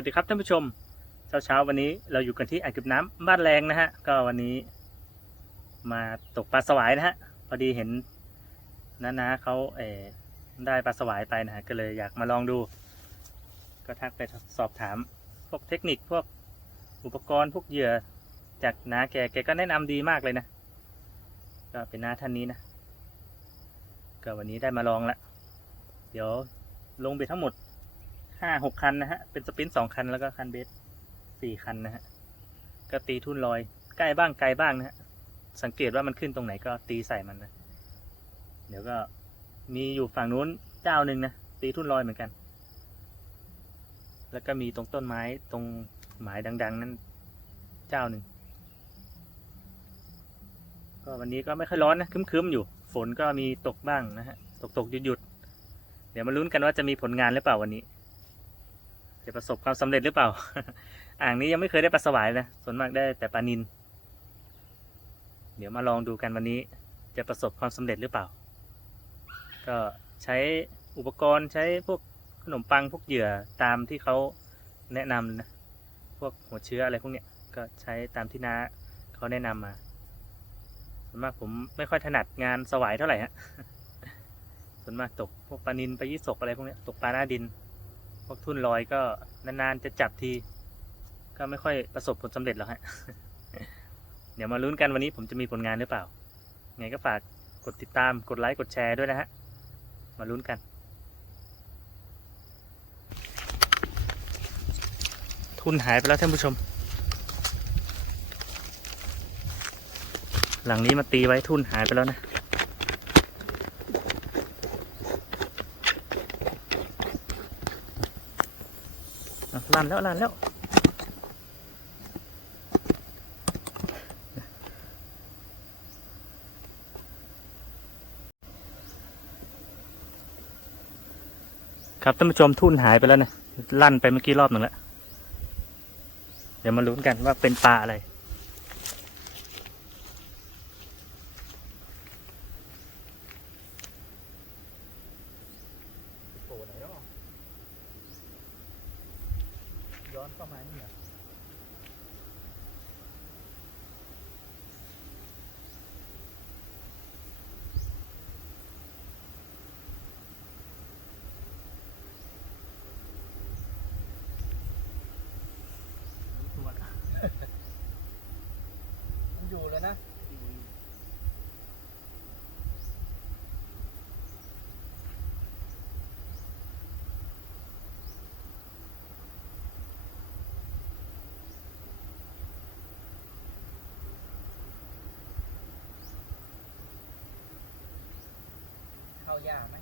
วัสดีครับท่านผู้ชม เช้าเช้าวันนี้เราอยู่กันที่อ่างเก็บน้ำบ้านแรงนะฮะ ก็วันนี้ มาตกปลาสวายนะฮะ พอดีเห็นน้านาเขาเออได้ปลาสวายไปนะฮะ ก็เลยอยากมาลองดู ก็ทักไปสอบถาม พวกเทคนิคพวกอุปกรณ์พวกเหยื่อจากน้าแกแกก็แนะนำดีมากเลยนะ ก็เป็นน้าท่านนี้นะ ก็วันนี้ได้มาลองละ เดี๋ยวลงไปทั้งหมด ห้าหกคันนะฮะ เป็นสปรินต์สองคันแล้วก็คันเบสสี่คันนะฮะ ก็ตีทุ่นลอย ใกล้บ้างไกลบ้างนะฮะ สังเกตว่ามันขึ้นตรงไหนก็ตีใส่มันนะ เดี๋ยวก็มีอยู่ฝั่งนู้นเจ้าหนึ่งนะ ตีทุ่นลอยเหมือนกัน แล้วก็มีตรงต้นไม้ตรงหมายดัง ๆ นั้นเจ้าหนึ่ง ก็วันนี้ก็ไม่ค่อยร้อนนะคึ้มๆอยู่ ฝนก็มีตกบ้างนะฮะ ตกตกหยุดหยุดๆเดี๋ยวมาลุ้นกันว่าจะมีผลงานหรือเปล่าวันนี้ จะประสบความสำเร็จหรือเปล่า อ่างนี้ยังไม่เคยได้ปลาสวายนะส่วนมากได้แต่ปลานิน เดี๋ยวมาลองดูกันวันนี้ จะประสบความสำเร็จหรือเปล่า ก็ใช้อุปกรณ์ใช้พวกขนมปังพวกเหยื่อตามที่เขาแนะนำนะพวกหัวเชื้ออะไรพวกเนี้ยก็ใช้ตามที่น้าเขาแนะนำมาส่วนมากผมไม่ค่อยถนัดงานสวายเท่าไหร่ฮะส่วนมากตกพวกปลานินปลายี่สกอะไรพวกเนี้ยตกปลาหน้าดิน วกทุ่นลอยก็นานๆจะจับที ก็ไม่ค่อยประสบผลสำเร็จหรอกฮะ เดี๋ยวมาลุ้นกันวันนี้ผมจะมีผลงานหรือเปล่า ไงก็ฝากกดติดตามกดไลค์กดแชร์ด้วยนะฮะ มาลุ้นกัน ทุนหายไปแล้วท่านผู้ชม หลังนี้มาตีไว้ทุนหายไปแล้วนะ ลั่นแล้วลั่นแล้วครับท่านผู้ชมทุ่นหายไปแล้วนะลั่นไปเมื่อกี้รอบหนึ่งแล้ว เดี๋ยวมาลุ้นกันว่าเป็นปลาอะไร โผล่ไหนเนาะย้อนเข้ามานี่เหรอตัวนะ มันอยู่เลยนะ เข้ายากไหม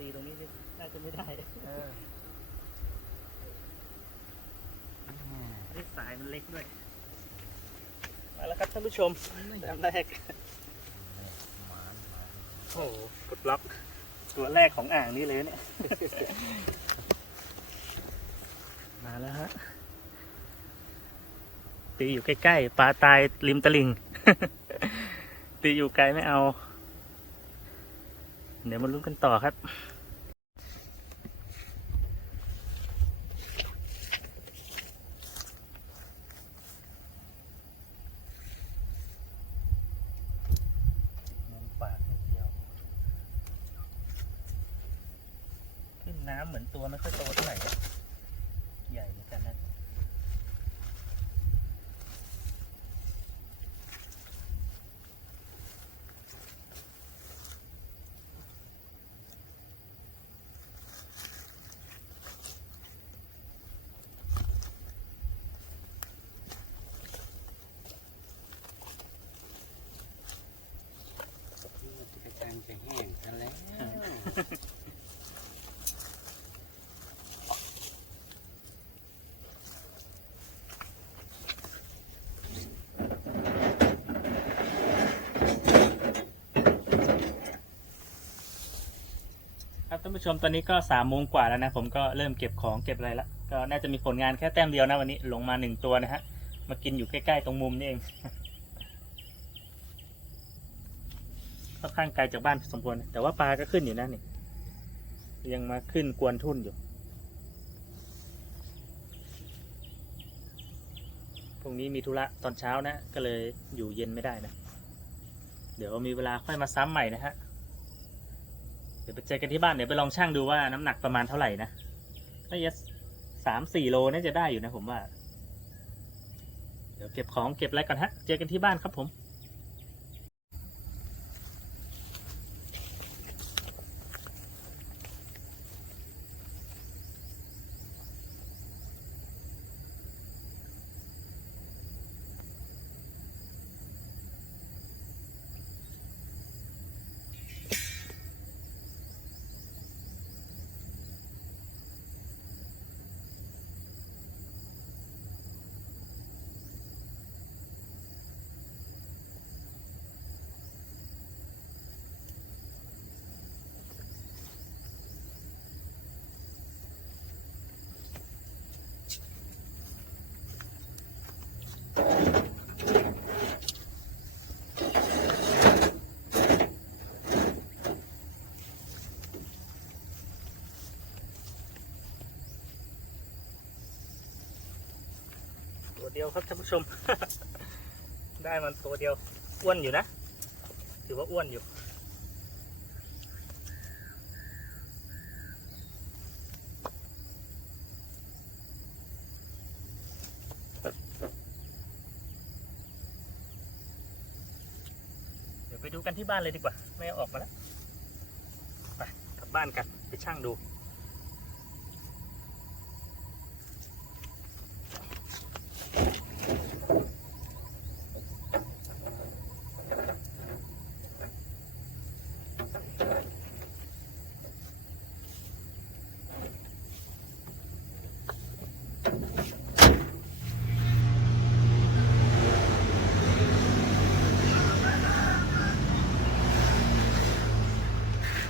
ตีตรงนี้น่าจะไม่ได้เออนี่สายมันเล็กด้วย มาแล้วครับท่านผู้ชมแต้มแรกโอ้โหกดล็อกตัวแรกของอ่างนี้เลยเนี่ย มาแล้วฮะ ตีอยู่ใกล้ๆ ปลาตายริมตลิ่ง ตีอยู่ไกลไม่เอา เดี๋ยวมาลุ้นกันต่อครับน้ำปากเดียวขึ้นน้ำเหมือนตัวไม่ค่อยโตเท่าไหร่นะใหญ่เหมือนกันนะ กระจังจะแห้งซะแล้ว ครับ ท่านผู้ชมตอนนี้ก็สามโมงกว่าแล้วนะ ผมก็เริ่มเก็บของเก็บอะไรละก็น่าจะมีผลงานแค่แต้มเดียวนะวันนี้ลงมาหนึ่งตัวนะฮะ มากินอยู่ใกล้ๆตรงมุมนี่เองค่อนข้างไกลจากบ้านสมควรแต่ว่าปลาก็ขึ้นอยู่นะนี่ยังมาขึ้นกวนทุ่นอยู่พรุ่งนี้มีธุระตอนเช้านะ ก็เลยอยู่เย็นไม่ได้นะ เดี๋ยวมีเวลาค่อยมาซ้ำใหม่นะฮะ ดี๋ยวไปเจอกันที่บ้านเดี๋ยวไปลองช่างดูว่าน้ำหนักประมาณเท่าไหร่นะน่าจะสามสี่โลน่าจะได้อยู่นะผมว่า เดี๋ยวเก็บของเก็บอะไรก่อนฮะ เจอกันที่บ้านครับผม ตัวเดียวครับท่านผู้ชม ได้มันตัวเดียวอ้วนอยู่นะ ถือว่าอ้วนอยู่ เดี๋ยวไปดูกันที่บ้านเลยดีกว่า ไม่อออกมาแล้ว ไปกลับบ้านกัน ไปช่างดู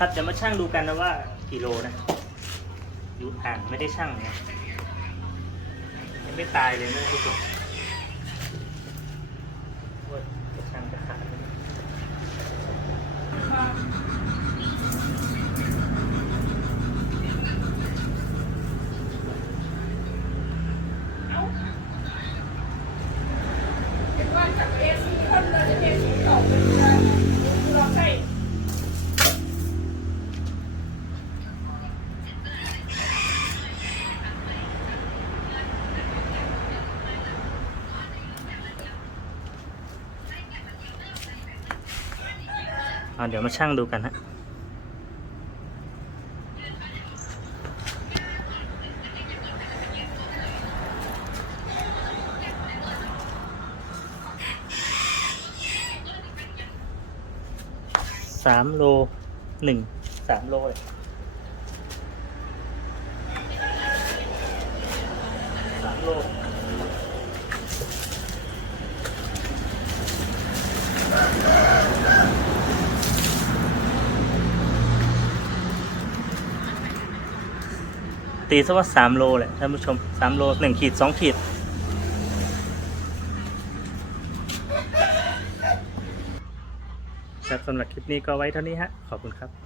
ครับเดี๋ยวมาชั่งดูกันนะว่ากี่โลนะอยู่ห่างไม่ได้ชั่งเนี่ยยังไม่ตายเลยนะทุกคนว่าจะชั่งจะขาด เดี๋ยวมาชั่งดูกันฮะสามโลหนึ่งสามโลเลยสามโลสามโล ตีซะว่าสามโลแหละท่านผู้ชมสามโลหนึ่งขีดสองขีด ครับสำหรับคลิปนี้ก็ไว้เท่านี้ฮะ ขอบคุณครับ